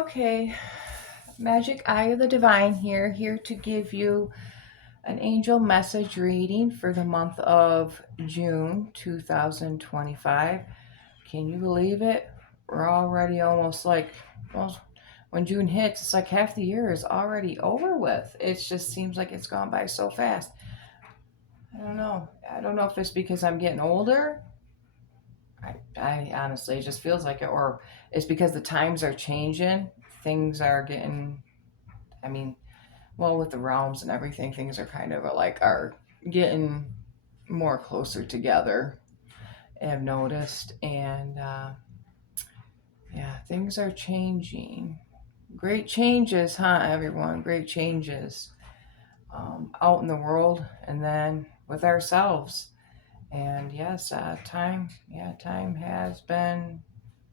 Okay, Magic Eye of the Divine here to give you an angel message reading for the month of June 2025. Can you believe it? We're already almost well, when June hits, it's like half the year is already over with. It just seems like it's gone by so fast. I don't know. I don't know if it's because I'm getting older. I honestly, it just feels like it, or it's because the times are changing. Things are getting, I mean, well, with the realms and everything, things are kind of are getting more closer together. I've noticed, and yeah, things are changing. Great changes, huh, everyone? Great changes out in the world, and then with ourselves. And yes, time has been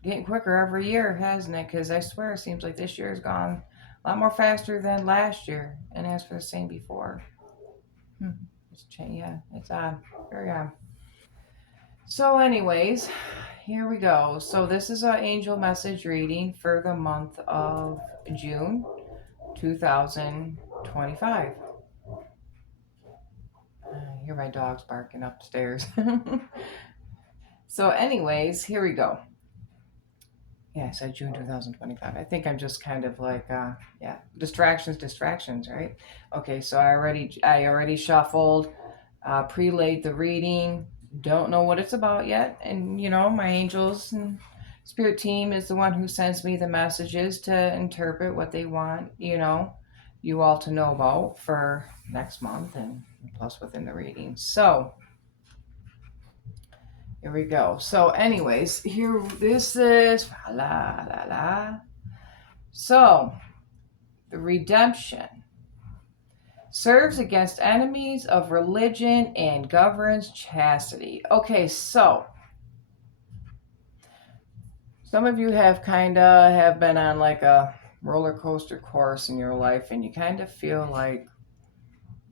getting quicker every year, hasn't it? Because I swear it seems like this year has gone a lot more faster than last year, and as for the same before. Hmm. Yeah, it's odd. Very odd. So, anyways, here we go. So, this is an angel message reading for the month of June 2025. I hear my dogs barking upstairs. So, anyways, here we go. Yeah, I said June 2025. I think I'm just kind of yeah, distractions, right? Okay, so I already shuffled, pre-laid the reading. Don't know what it's about yet, and my angels and spirit team is the one who sends me the messages to interpret what they want. You all to know about for next month and plus within the reading. So here we go. So, anyways, here this is la la la. So, the redemption serves against enemies of religion and governs chastity. Okay, so some of you have kind of have been on like a roller coaster course in your life, and you kind of feel like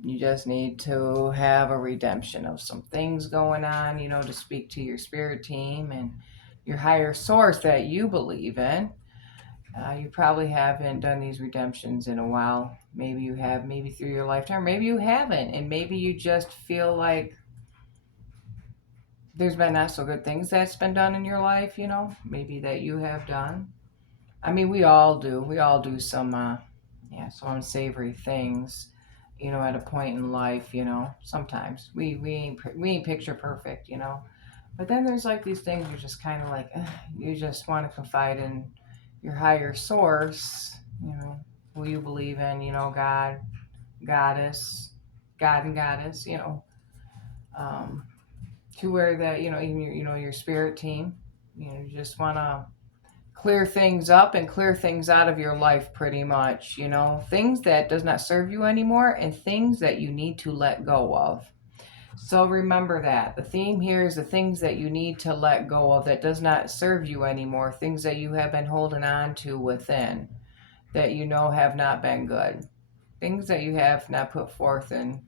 you just need to have a redemption of some things going on, to speak to your spirit team and your higher source that you believe in. You probably haven't done these redemptions in a while. Maybe you have, maybe through your lifetime. Maybe you haven't, and maybe you just feel like there's been not so good things that's been done in your life. Maybe that you have done. I mean, we all do. We all do some, some unsavory things. At a point in life. Sometimes we ain't picture perfect. But then there's like these things you're just kind of like, you just want to confide in your higher source, who you believe in, God, goddess, God and goddess, um, to where that, even your spirit team, you just want to clear things up and clear things out of your life pretty much, things that does not serve you anymore and things that you need to let go of. So remember that. The theme here is the things that you need to let go of that does not serve you anymore, things that you have been holding on to within that have not been good, things that you have not put forth in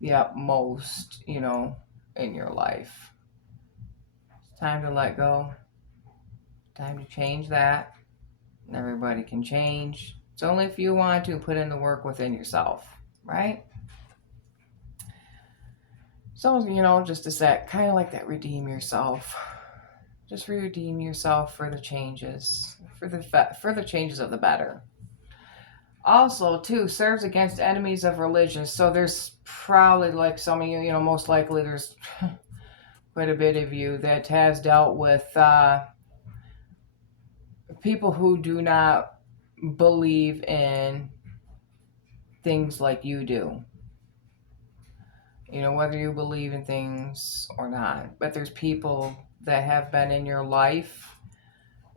the utmost, in your life. It's time to let go, time to change that. Everybody can change. It's only if you want to put in the work within yourself, right? So, just as that kind of like that, redeem yourself. Just redeem yourself for the changes, for the changes of the better. Also, too, serves against enemies of religion. So there's probably like some of you, most likely there's quite a bit of you that has dealt with people who do not believe in things like you do. Whether you believe in things or not. But there's people that have been in your life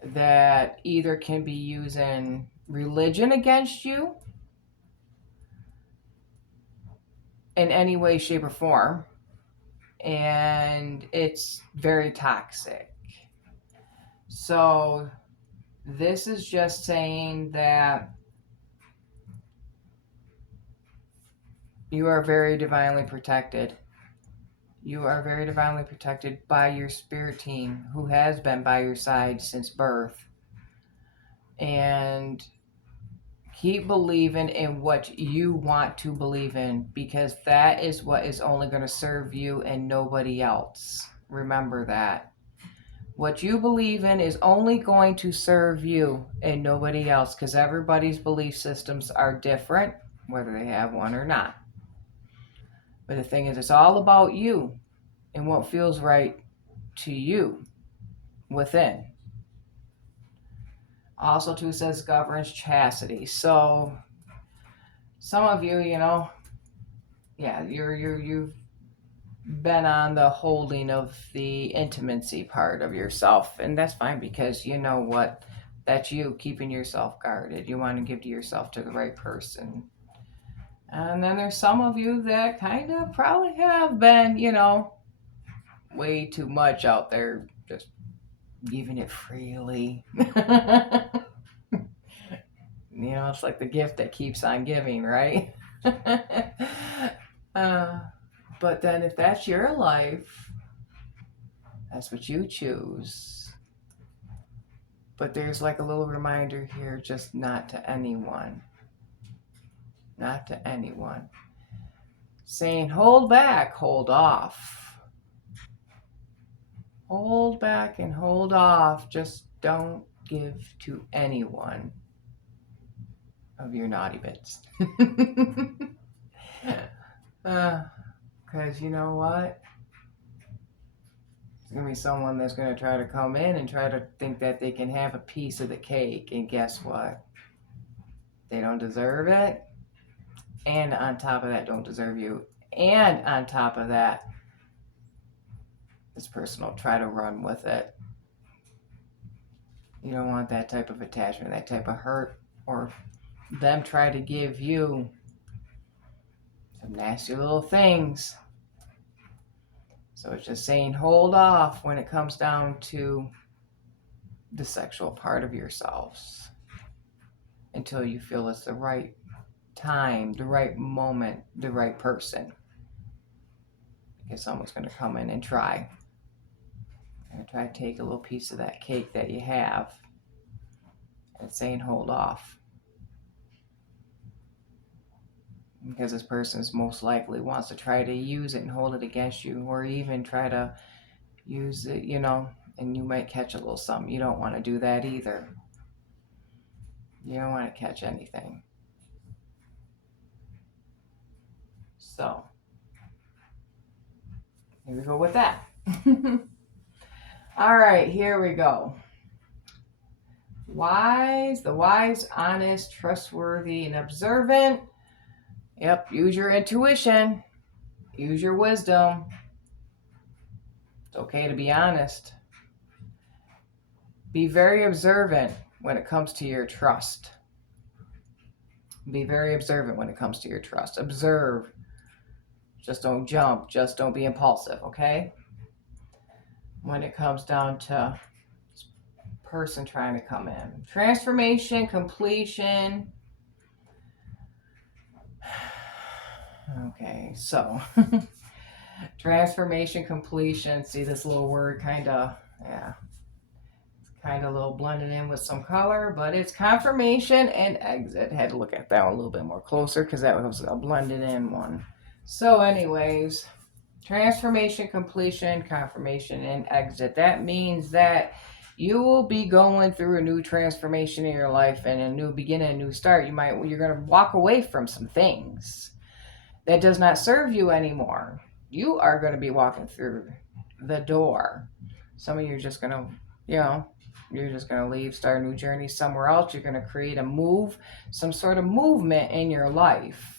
that either can be using religion against you in any way, shape, or form. And it's very toxic. So, this is just saying that you are very divinely protected. You are very divinely protected by your spirit team who has been by your side since birth. and keep believing in what you want to believe in, because that is what is only going to serve you and nobody else. Remember that. What you believe in is only going to serve you and nobody else, because everybody's belief systems are different, whether they have one or not. But the thing is, it's all about you and what feels right to you within. Also, too, says governs chastity. So, some of you, yeah, you've been on the holding of the intimacy part of yourself, and that's fine, because you know what, that's you keeping yourself guarded. You want to give to yourself to the right person. And then there's some of you that kind of probably have been, way too much out there, just giving it freely. It's like the gift that keeps on giving, right? But then if that's your life, that's what you choose. But there's like a little reminder here, just not to anyone. Not to anyone. Saying, hold back, hold off. Hold back and hold off. Just don't give to anyone of your naughty bits. Because you know what? There's going to be someone that's going to try to come in and try to think that they can have a piece of the cake. And guess what? They don't deserve it. And on top of that, don't deserve you. And on top of that, this person will try to run with it. You don't want that type of attachment, that type of hurt, or them try to give you some nasty little things. So it's just saying hold off when it comes down to the sexual part of yourselves until you feel it's the right time, the right moment, the right person. Because someone's going to come in and try. And try to take a little piece of that cake that you have. And it's saying hold off. Because this person most likely wants to try to use it and hold it against you, or even try to use it, and you might catch a little something. You don't want to do that either. You don't want to catch anything. So, here we go with that. All right, here we go. The wise, honest, trustworthy, and observant. Yep, use your intuition. Use your wisdom. It's okay to be honest. Be very observant when it comes to your trust. Be very observant when it comes to your trust. Observe. Just don't jump. Just don't be impulsive, okay? When it comes down to person trying to come in. Transformation, completion. Okay, so transformation, completion. See this little word kind of, yeah. Kind of a little blended in with some color, but it's confirmation and exit. Had to look at that one a little bit more closer because that was a blended in one. So anyways, transformation, completion, confirmation, and exit. That means that you will be going through a new transformation in your life and a new beginning, a new start. You're going to walk away from some things that does not serve you anymore. You are going to be walking through the door. Some of you are just going to, you're just going to leave, start a new journey somewhere else. You're going to create a move, some sort of movement in your life.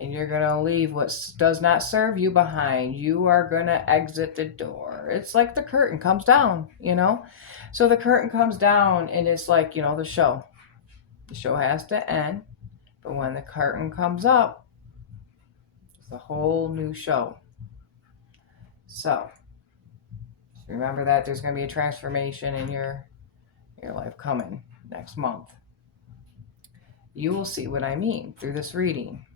And you're going to leave what does not serve you behind. You are going to exit the door. It's like the curtain comes down, So the curtain comes down and it's like, the show. The show has to end. But when the curtain comes up, it's a whole new show. So remember that there's going to be a transformation in your life coming next month. You will see what I mean through this reading.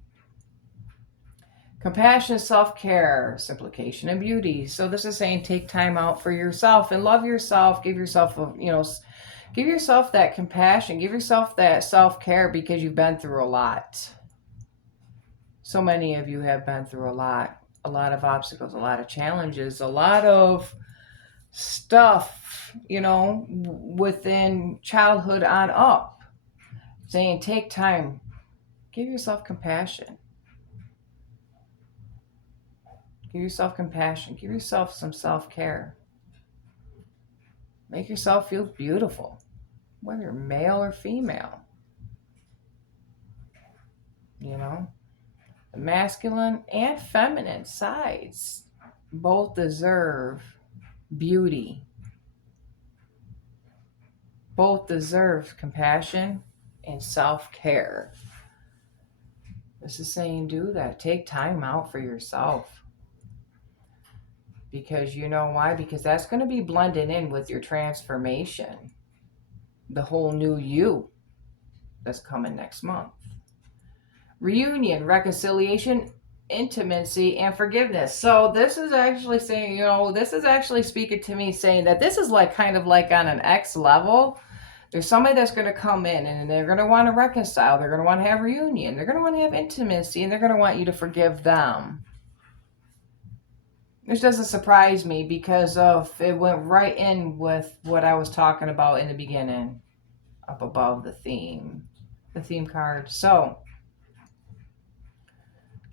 Compassion, self-care, simplification, and beauty. So this is saying take time out for yourself and love yourself. Give yourself give yourself that compassion. Give yourself that self-care because you've been through a lot. So many of you have been through a lot of obstacles, a lot of challenges, a lot of stuff, within childhood on up. Saying take time, give yourself compassion. Give yourself compassion. Give yourself some self-care. Make yourself feel beautiful, whether you're male or female. The masculine and feminine sides both deserve beauty. Both deserve compassion and self-care. This is saying do that. Take time out for yourself. Because you know why? Because that's going to be blended in with your transformation. The whole new you that's coming next month. Reunion, reconciliation, intimacy, and forgiveness. So this is actually saying, this is actually speaking to me saying that this is kind of like on an X level. There's somebody that's going to come in and they're going to want to reconcile. They're going to want to have reunion. They're going to want to have intimacy, and they're going to want you to forgive them. This doesn't surprise me because it went right in with what I was talking about in the beginning, up above the theme card. So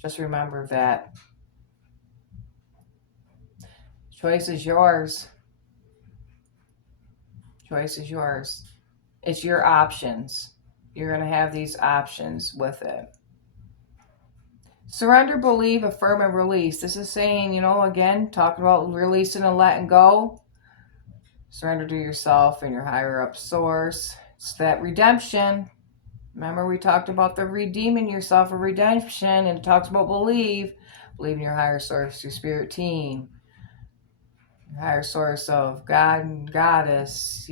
just remember that choice is yours. Choice is yours. It's your options. You're going to have these options with it. Surrender, believe, affirm, and release. This is saying, again, talking about releasing and letting go. Surrender to yourself and your higher up source. It's that redemption. Remember, we talked about the redeeming yourself, or redemption, and it talks about believe in your higher source, your spirit team, your higher source of God and Goddess,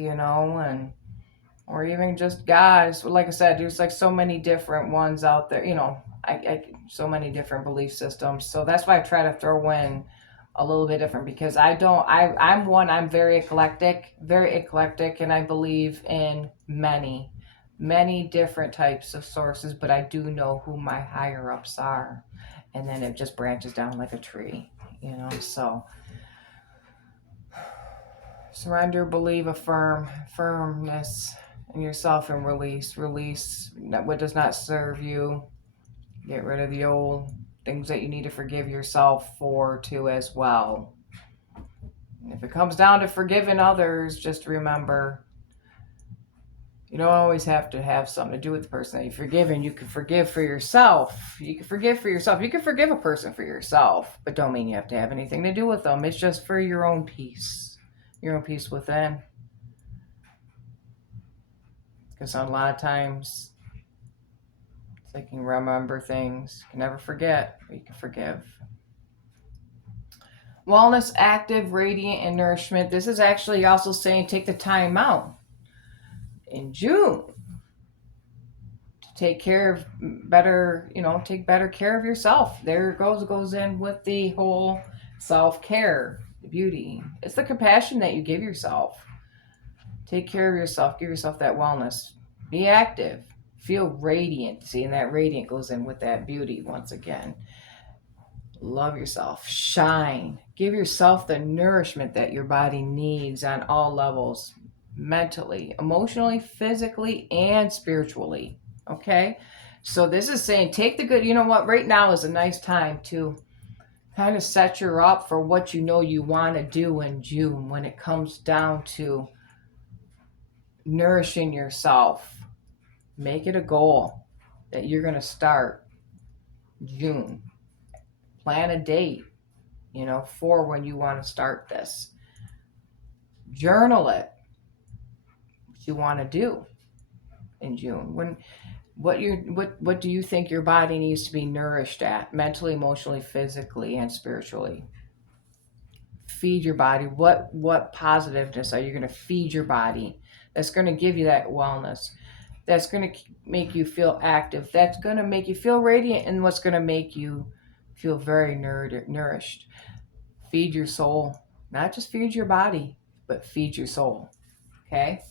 or even just God. Like I said, there's so many different ones out there, so many different belief systems. So that's why I try to throw in a little bit different, because I'm very eclectic, and I believe in many different types of sources, but I do know who my higher ups are, and then it just branches down like a tree, so surrender, believe, affirm, firmness in yourself, and release what does not serve you. Get rid of the old things that you need to forgive yourself for too as well. And if it comes down to forgiving others, just remember, you don't always have to have something to do with the person that you're forgiving. You can forgive for yourself. You can forgive a person for yourself, but don't mean you have to have anything to do with them. It's just for your own peace within. Because a lot of times, so you can remember things, you can never forget, but you can forgive. Wellness, active, radiant, and nourishment. This is actually also saying take the time out in June to take better care of yourself. There it goes in with the whole self-care, the beauty. It's the compassion that you give yourself. Take care of yourself. Give yourself that wellness. Be active. Feel radiant. See, and that radiant goes in with that beauty once again. Love yourself. Shine. Give yourself the nourishment that your body needs on all levels. Mentally, emotionally, physically, and spiritually. Okay? So this is saying take the good. You know what? Right now is a nice time to kind of set you up for what you want to do in June when it comes down to nourishing yourself. Make it a goal that you're going to start June. Plan a date, for when you want to start this. Journal it. What you want to do in June. What do you think your body needs to be nourished at? Mentally, emotionally, physically, and spiritually. Feed your body. What positiveness are you going to feed your body that's going to give you that wellness? That's going to make you feel active. That's going to make you feel radiant, and what's going to make you feel very nourished. Feed your soul, not just feed your body, but feed your soul. Okay.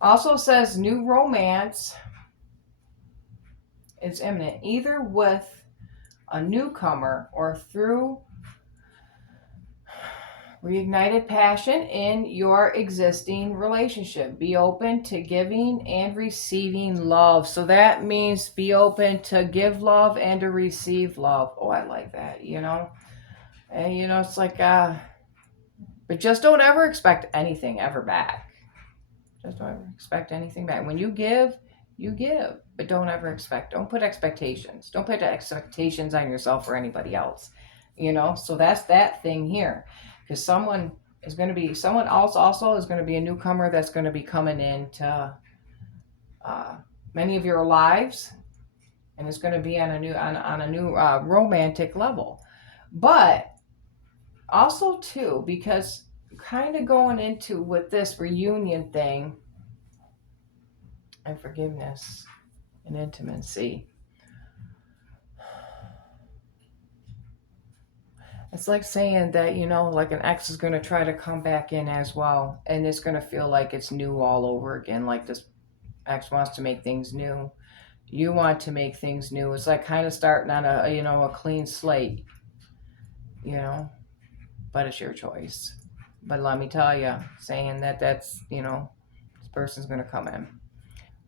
Also says new romance is imminent, either with a newcomer or through reignited passion in your existing relationship. Be open to giving and receiving love. So that means be open to give love and to receive love. Oh, I like that, And it's like, but just don't ever expect anything ever back. Just don't ever expect anything back. When you give, but don't put expectations. Don't put expectations on yourself or anybody else. So that's that thing here. Because someone else also is going to be a newcomer that's going to be coming into uh, many of your lives, and it's going to be on a new romantic level. But also too, because kind of going into with this reunion thing and forgiveness and intimacy. It's like saying that, like an ex is going to try to come back in as well, and it's going to feel like it's new all over again. Like this ex wants to make things new. You want to make things new. It's like kind of starting on a clean slate, you know, but it's your choice. But let me tell you, saying that this person's going to come in.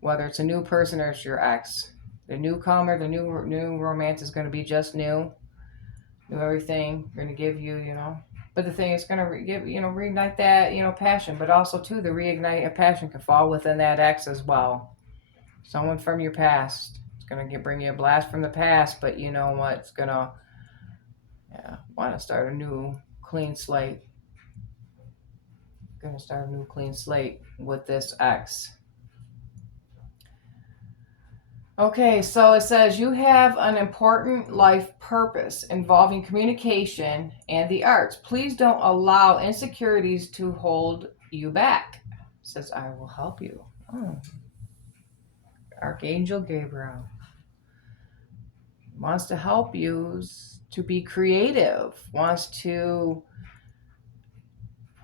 Whether it's a new person or it's your ex, the newcomer, the new romance is going to be just new everything. We're going to give you. But the thing is going to reignite that passion. But also too, the reignite of passion can fall within that ex as well. Someone from your past. It's going to bring you a blast from the past, but you know what? It's going to want to start a new clean slate. Going to start a new clean slate with this ex. Okay, so it says you have an important life purpose involving communication and the arts. Please don't allow insecurities to hold you back. It says, I will help you. Oh. Archangel Gabriel wants to help you to be creative, wants to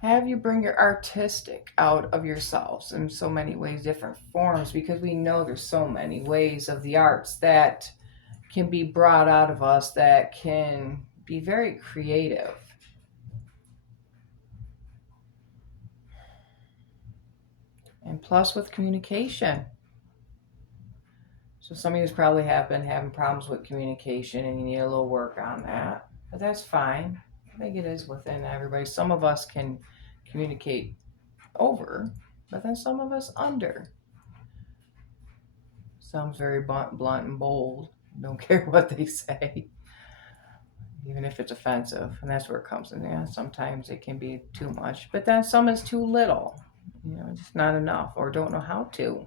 have you bring your artistic out of yourselves in so many ways, different forms, because we know there's so many ways of the arts that can be brought out of us that can be very creative. And plus with communication. So some of you probably have been having problems with communication and you need a little work on that. But that's fine. I think it is within everybody. Some of us can communicate over, but then some of us under. Some's very blunt and bold. Don't care what they say, even if it's offensive. And that's where it comes in. Yeah, sometimes it can be too much, but then some is too little. Just not enough or don't know how to.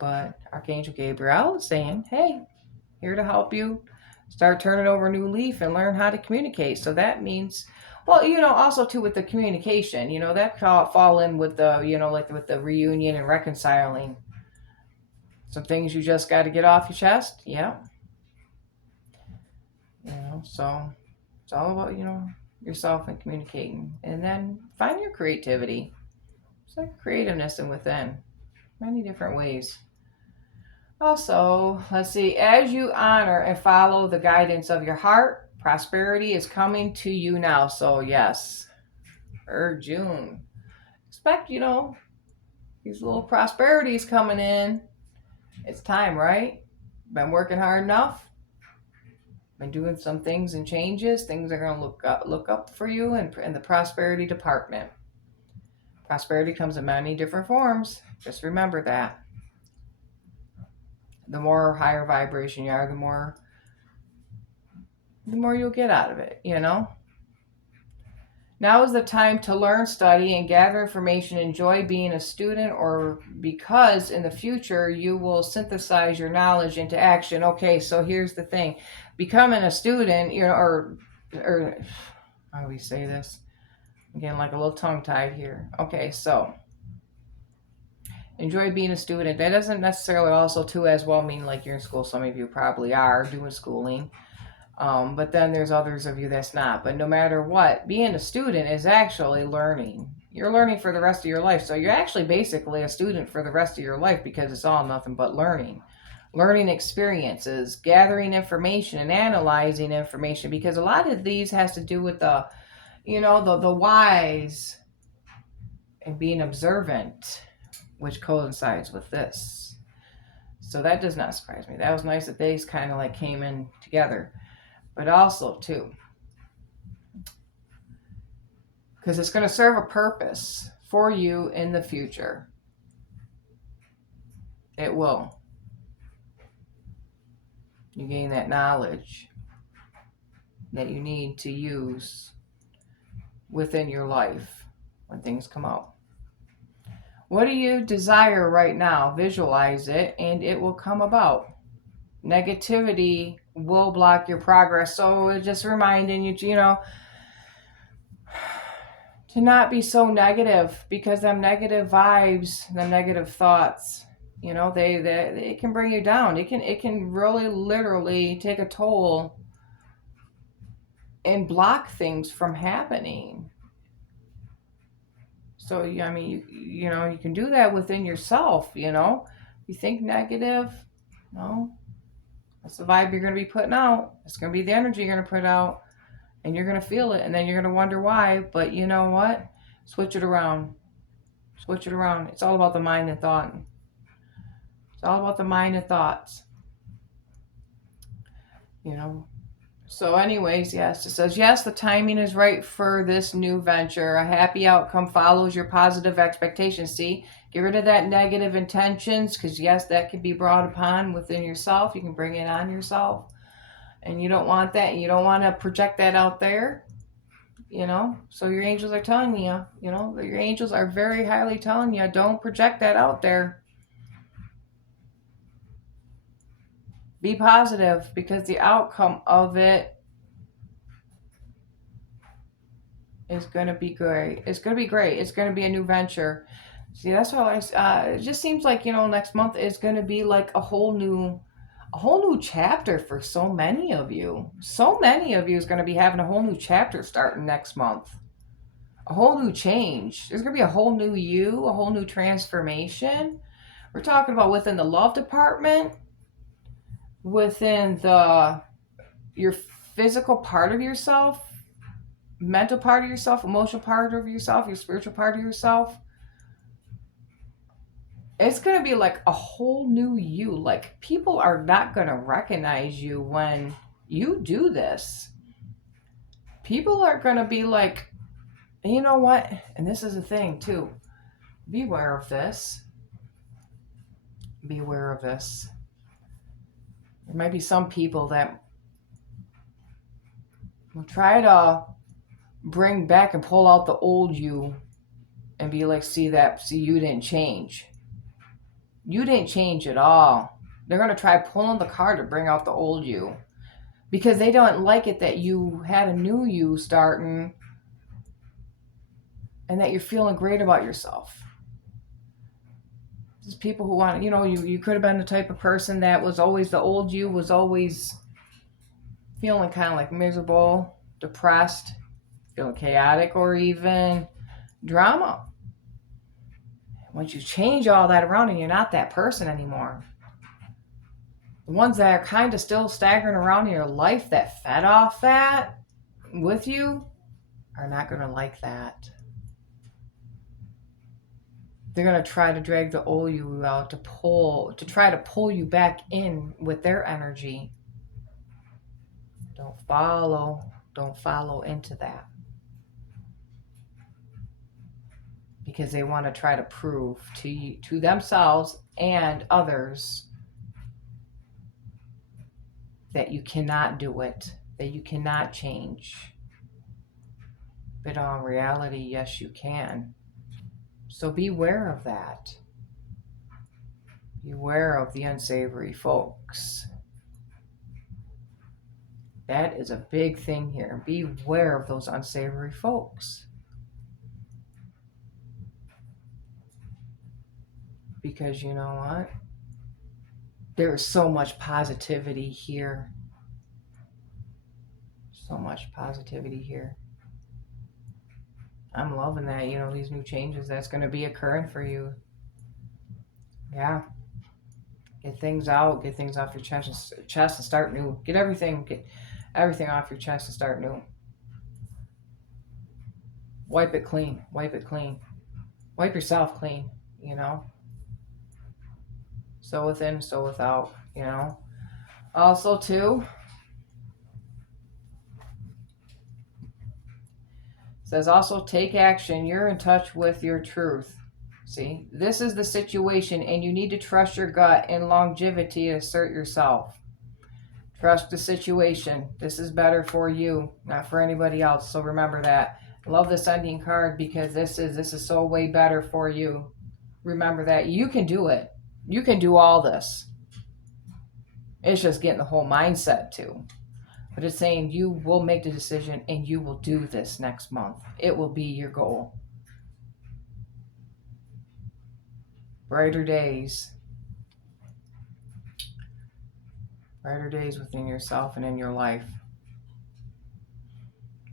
But Archangel Gabriel is saying, hey, here to help you start turning over a new leaf and learn how to communicate. So that means, well, also too with the communication, that fall in with the, like with the reunion and reconciling. Some things you just got to get off your chest. Yeah. So it's all about, yourself and communicating. And then find your creativity. It's like creativeness and within many different ways. Also, let's see, as you honor and follow the guidance of your heart, prosperity is coming to you now. So, yes, for June, expect, these little prosperities coming in. It's time, right? Been working hard enough. Been doing some things and changes. Things are going to look up for you in the prosperity department. Prosperity comes in many different forms. Just remember that. The more higher vibration you are, the more you'll get out of it, Now is the time to learn, study, and gather information. Enjoy being a student, or because in the future you will synthesize your knowledge into action. Okay, so here's the thing. Becoming a student, or how do we say this? Again, like a little tongue-tied here. Okay, so enjoy being a student. That doesn't necessarily also too as well mean like you're in school. Some of you probably are doing schooling. But then there's others of you that's not. But no matter what, being a student is actually learning. You're learning for the rest of your life. So you're actually basically a student for the rest of your life because it's all nothing but learning. Learning experiences, gathering information and analyzing information, because a lot of these has to do with the whys and being observant, which coincides with this. So that does not surprise me. That was nice that these kind of like came in together. But also too, because it's going to serve a purpose for you in the future. It will. You gain that knowledge that you need to use within your life when things come out. What do you desire right now? Visualize it and it will come about. Negativity will block your progress. So it's just reminding you, to not be so negative, because them negative vibes, them negative thoughts, they can bring you down. It can really literally take a toll and block things from happening. So I mean, you can do that within yourself. You think negative, no, that's the vibe you're going to be putting out. It's going to be the energy you're going to put out, and you're going to feel it, and then you're going to wonder why. But you know what? Switch it around. Switch it around. It's all about the mind and thought. It's all about the mind and thoughts. So anyways, yes, it says, yes, the timing is right for this new venture. A happy outcome follows your positive expectations. See, get rid of that negative intentions, because yes, that can be brought upon within yourself. You can bring it on yourself, and you don't want that. You don't want to project that out there. So your angels are telling you, your angels are very highly telling you, don't project that out there. Be positive, because the outcome of it is going to be great. It's going to be great. It's going to be a new venture. See, that's how it just seems like, next month is going to be like a whole new chapter for so many of you. So many of you is going to be having a whole new chapter starting next month. A whole new change. There's going to be a whole new you, a whole new transformation. We're talking about within the love department, within your physical part of yourself, mental part of yourself, emotional part of yourself, your spiritual part of yourself. It's going to be like a whole new you. Like, people are not going to recognize you when you do this. People are going to be like, you know what? And this is a thing too. Beware of this. Beware of this. There might be some people that will try to bring back and pull out the old you and be like, see, you didn't change. You didn't change at all. They're going to try pulling the card to bring out the old you, because they don't like it that you had a new you starting and that you're feeling great about yourself. There's people who want, you could have been the type of person that was always, the old you was always feeling kind of like miserable, depressed, feeling chaotic, or even drama. Once you change all that around and you're not that person anymore, the ones that are kind of still staggering around in your life that fed off that with you are not going to like that. They're going to try to drag the old you out to try to pull you back in with their energy. Don't follow into that, because they want to try to prove to themselves and others that you cannot do it, that you cannot change. But in reality, yes, you can. So beware of that. Beware of the unsavory folks. That is a big thing here. Beware of those unsavory folks. Because you know what? There is so much positivity here. So much positivity here. I'm loving that, these new changes that's going to be occurring for you. Yeah. Get things out, get things off your chest and start new. Get everything off your chest and start new. Wipe it clean. Wipe it clean. Wipe yourself clean, you know. So within, so without. Also, too, says also take action. You're in touch with your truth. See, this is the situation, and you need to trust your gut and longevity to assert yourself. Trust the situation. This is better for you, not for anybody else. So remember that. I love this ending card because this is so way better for you. Remember that you can do it. You can do all this. It's just getting the whole mindset too. But it's saying you will make the decision and you will do this next month. It will be your goal. Brighter days. Brighter days within yourself and in your life.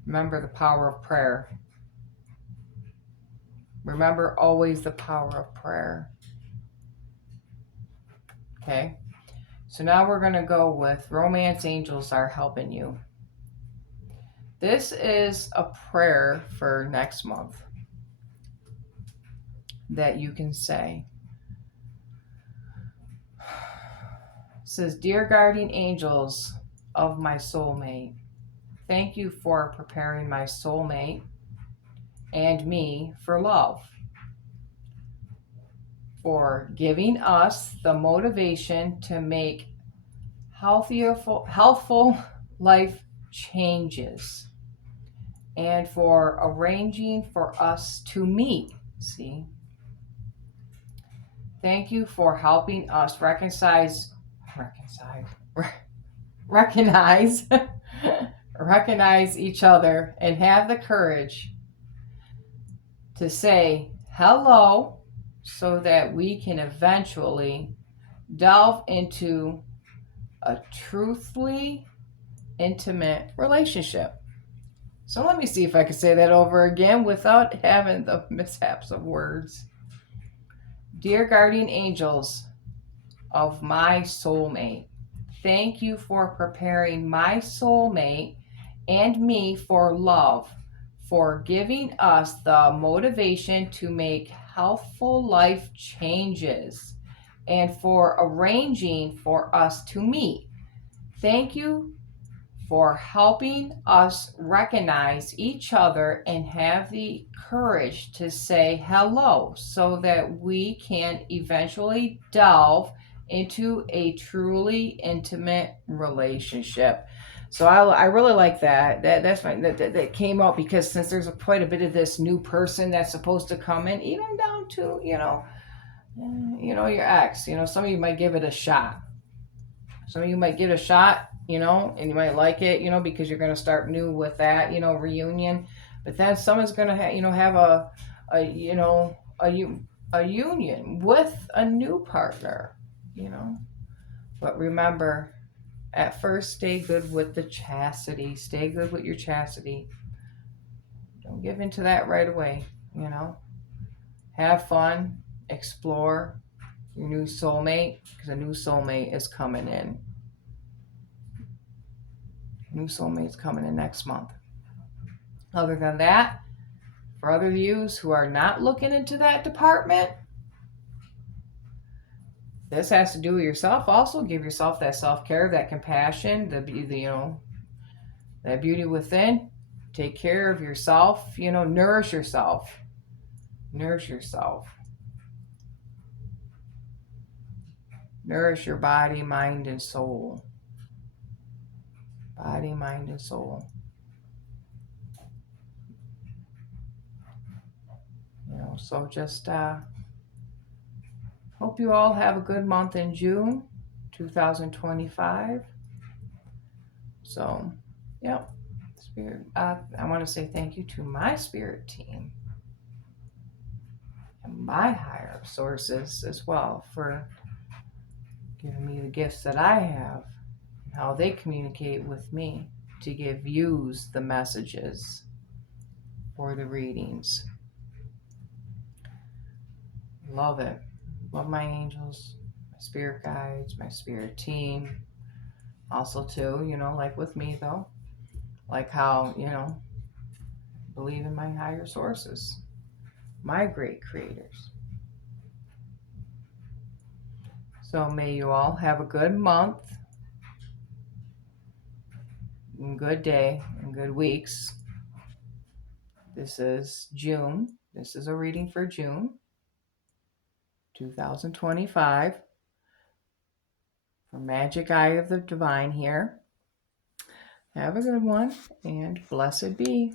Remember the power of prayer. Remember always the power of prayer. Okay? So now we're going to go with romance angels are helping you. This is a prayer for next month that you can say. It says, Dear guardian angels of my soulmate, thank you for preparing my soulmate and me for love, for giving us the motivation to make healthful life changes, and for arranging for us to meet. See? Thank you for helping us recognize recognize each other and have the courage to say hello so that we can eventually delve into a truthfully intimate relationship. So let me see if I can say that over again without having the mishaps of words. Dear guardian angels of my soulmate, thank you for preparing my soulmate and me for love, for giving us the motivation to make healthful life changes, and for arranging for us to meet. Thank you for helping us recognize each other and have the courage to say hello so that we can eventually delve into a truly intimate relationship. So I really like that. That's fine. That came out because since there's quite a bit of this new person that's supposed to come in, even down to your ex. Some of you might give it a shot. Some of you might give it a shot, and you might like it, because you're going to start new with that, reunion. But then someone's going to have a union with a new partner, But remember, at first, stay good with the chastity. Stay good with your chastity. Don't give into that right away, Have fun, explore your new soulmate, because a new soulmate is coming in. New soulmate's coming in next month. Other than that, for other yous who are not looking into that department, this has to do with yourself. Also, give yourself that self-care, that compassion, that beauty within. Take care of yourself. Nourish yourself. Nourish yourself. Nourish your body, mind, and soul. Body, mind, and soul. So just hope you all have a good month in June 2025. So, yep. Spirit, I want to say thank you to my spirit team and my higher sources as well for giving me the gifts that I have and how they communicate with me. to give yous the messages for the readings. Love it. Love my angels, my spirit guides, my spirit team. Also, too, like with me though, like how, believe in my higher sources, my great creators. So may you all have a good month, and good day, and good weeks. This is June. This is a reading for June 2025 for Magic Eye of the Divine here. Have a good one, and blessed be.